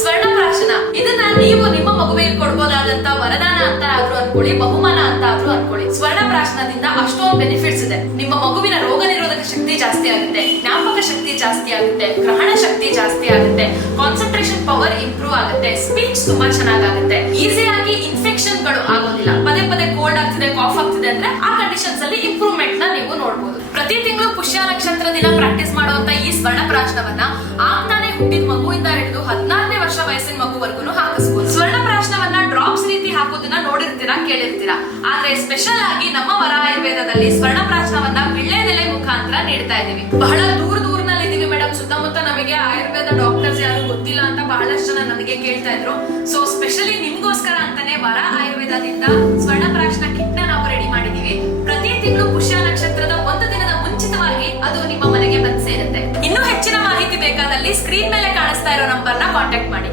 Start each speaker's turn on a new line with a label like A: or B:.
A: ಸ್ವರ್ಣಪ್ರಾಶನ. ಇದನ್ನ ನೀವು ನಿಮ್ಮ ಮಗುವಿಗೆ ಕೊಡ್ಬೋದಾದಂತ ವರದಾನ ಅಂತ ಆದ್ರೂ ಅನ್ಕೊಳ್ಳಿ, ಬಹುಮಾನ ಅಂತ ಆದ್ರೂ ಅನ್ಕೊಳ್ಳಿ. ಸ್ವರ್ಣಪ್ರಾಶನದಿಂದ ಅಷ್ಟೊಂದು ಬೆನಿಫಿಟ್ಸ್ ಇದೆ. ನಿಮ್ಮ ಮಗುವಿನ ರೋಗ ನಿರೋಧಕ ಶಕ್ತಿ ಜಾಸ್ತಿ ಆಗುತ್ತೆ, ಜ್ಞಾಪಕ ಶಕ್ತಿ ಜಾಸ್ತಿ ಆಗುತ್ತೆ, ಗ್ರಹಣ ಶಕ್ತಿ ಜಾಸ್ತಿ ಆಗುತ್ತೆ ಕಾನ್ಸಂಟ್ರೇಷನ್ ಪವರ್ ಇಂಪ್ರೂವ್ ಆಗುತ್ತೆ ಸ್ಪೀಚ್ ತುಂಬಾ ಚೆನ್ನಾಗಾಗುತ್ತೆ. ಈಸಿಯಾಗಿ ಇನ್ಫೆಕ್ಷನ್ಗಳು ಆಗೋದಿಲ್ಲ. ಪದೇ ಪದೇ ಕೋಲ್ಡ್ ಆಗ್ತಿದೆ ಕಾಫ್ ಆಗ್ತಿದೆ ಅಂದ್ರೆ ಆ ಕಂಡೀಷನ್ಸ್ ಅಲ್ಲಿ ಇಂಪ್ರೂವ್ಮೆಂಟ್ನ ನೀವು ನೋಡಬಹುದು ಪ್ರತಿ ತಿಂಗಳು ಪುಷ್ಯ ನಕ್ಷತ್ರ ದಿನ ಪ್ರಾಕ್ಟೀಸ್ ಮಾಡುವಂತ ಈ ಸ್ವರ್ಣ ಪ್ರಾಶನವನ್ನ ಆಗ್ತಾನೆ ಹುಟ್ಟಿದ ಮಗುವಿಂದ ಹಿಡಿದು ಹದಿನಾರನೇ ನೋಡಿರ್ತೀರಾ ಕೇಳಿರ್ತೀರಾ? ಆದ್ರೆ ಸ್ಪೆಷಲ್ ಆಗಿ ನಮ್ಮ ವರ ಆಯುರ್ವೇದದಲ್ಲಿ ಸ್ವರ್ಣಪ್ರಾಶನವನ್ನ ವಿಳ್ಳೆದೆಲೆ ಮುಖಾಂತರ ನೀಡ್ತಾ ಇದೀವಿ ಬಹಳ ದೂರ ದೂರನಲ್ಲಿ ಇದೀವಿ ಮೇಡಮ್ ಸುತ್ತಮುತ್ತ ನಮಗೆ ಆಯುರ್ವೇದ ಡಾಕ್ಟರ್ಸ್ ಯಾರು ಗೊತ್ತಿಲ್ಲ ಅಂತ ಬಹಳಷ್ಟು ಜನ ನನಗೆ ಕೇಳ್ತಾ ಇದ್ರು. ಸೊ ಸ್ಪೆಷಲಿ ನಿಮ್ಗೋಸ್ಕರ ಅಂತಾನೆ ವರ ಆಯುರ್ವೇದದಿಂದ ಸ್ವರ್ಣಪ್ರಾಶನ ಕಿಟ್ನ ನಾವು ರೆಡಿ ಮಾಡಿದೀವಿ. ಪ್ರತಿ ತಿಂಗಳು ಪುಷ್ಯ ನಕ್ಷತ್ರದ ಒಂದು ದಿನದ ಮುಂಚಿತವಾಗಿ ಅದು ನಿಮ್ಮ ಮನೆಗೆ ಬಂದು ಸೇರುತ್ತೆ. ಇನ್ನೂ ಹೆಚ್ಚಿನ ಮಾಹಿತಿ ಬೇಕಾದಲ್ಲಿ ಸ್ಕ್ರೀನ್ ಮೇಲೆ ಕಾಣಿಸ್ತಾ ಇರೋ ನಂಬರ್ನ ಕಾಂಟ್ಯಾಕ್ಟ್ ಮಾಡಿ.